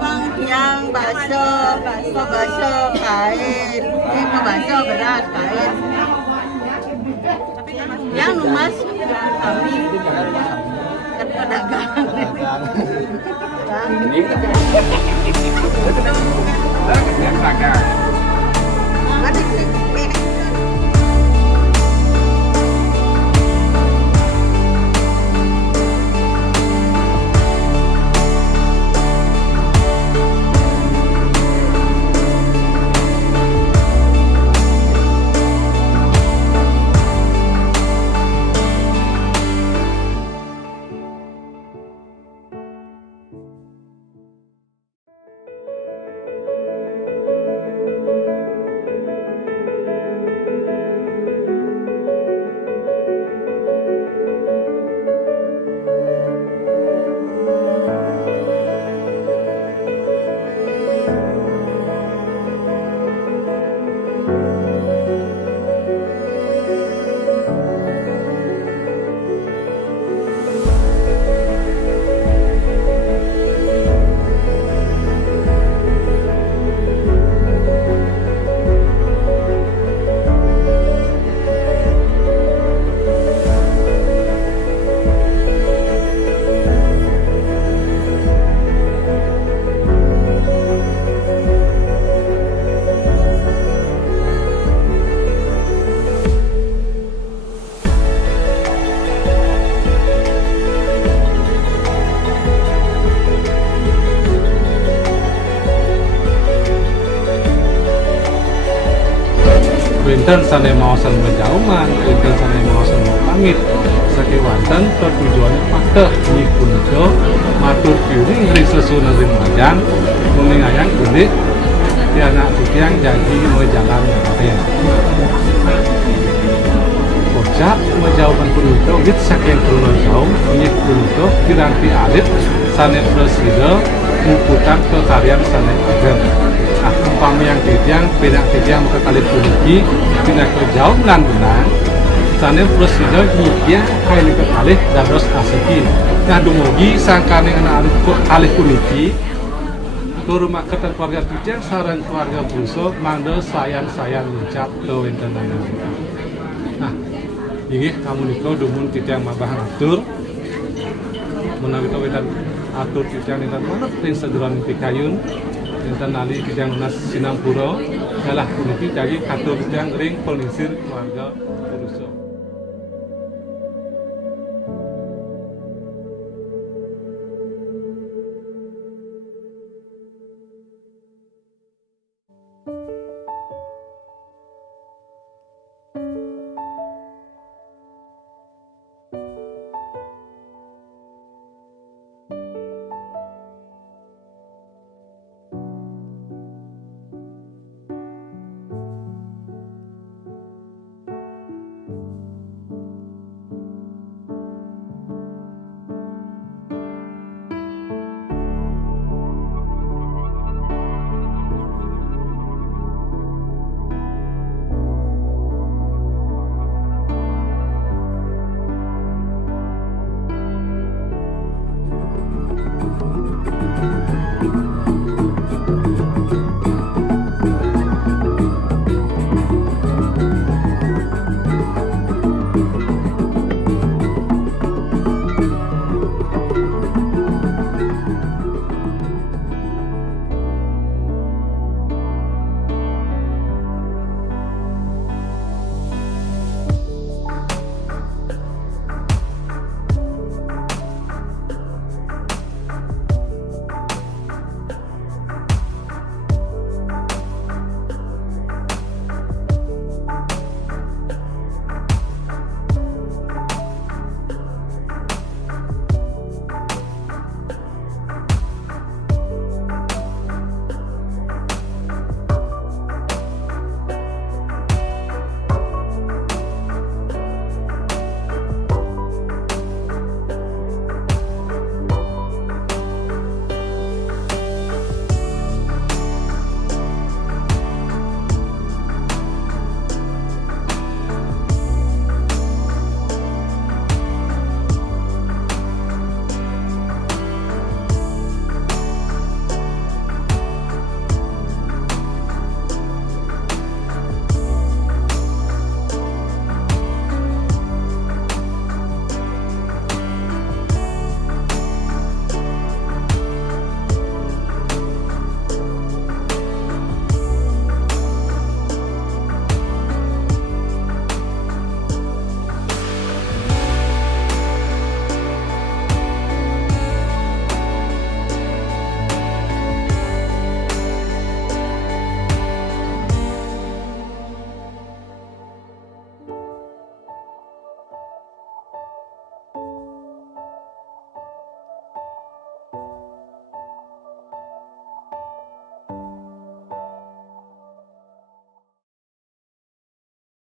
Bang yang bakso kain, itu bakso beras kain. Yang lumas kami kan pedagang. Ini dagang. Ada sih. Winten sane maosan menjauman, winten sane maosan pamit. Saking wonten tujuannya patah nyi punika matur piring ring sesuna ring majang muning ayang kulit di anak titiang janji menjalan raden. Kocak menjauhan punika wit saking kruno jauh nyi punika piranti alit sane presida muputan kekaryan sane ageng. Umpama yang titiang beda titiang kekali puniki tidak kejauh lan benang sane presida nyikia kaili kekalih dados asiki nah dumugi sangkane anak alih puniki rumah ketan keluarga titiang sareng keluarga Bruso mangdo sayan-sayan ngucap ke wenten nah inggih kamu niko dumun titiang mabahan atur menawi wetan atur titiang ninten manut ing seduran pikayun Intan Ali Kijang Nas Sinampuro, galah puniki jadi atur yang ring pelisir keluarga.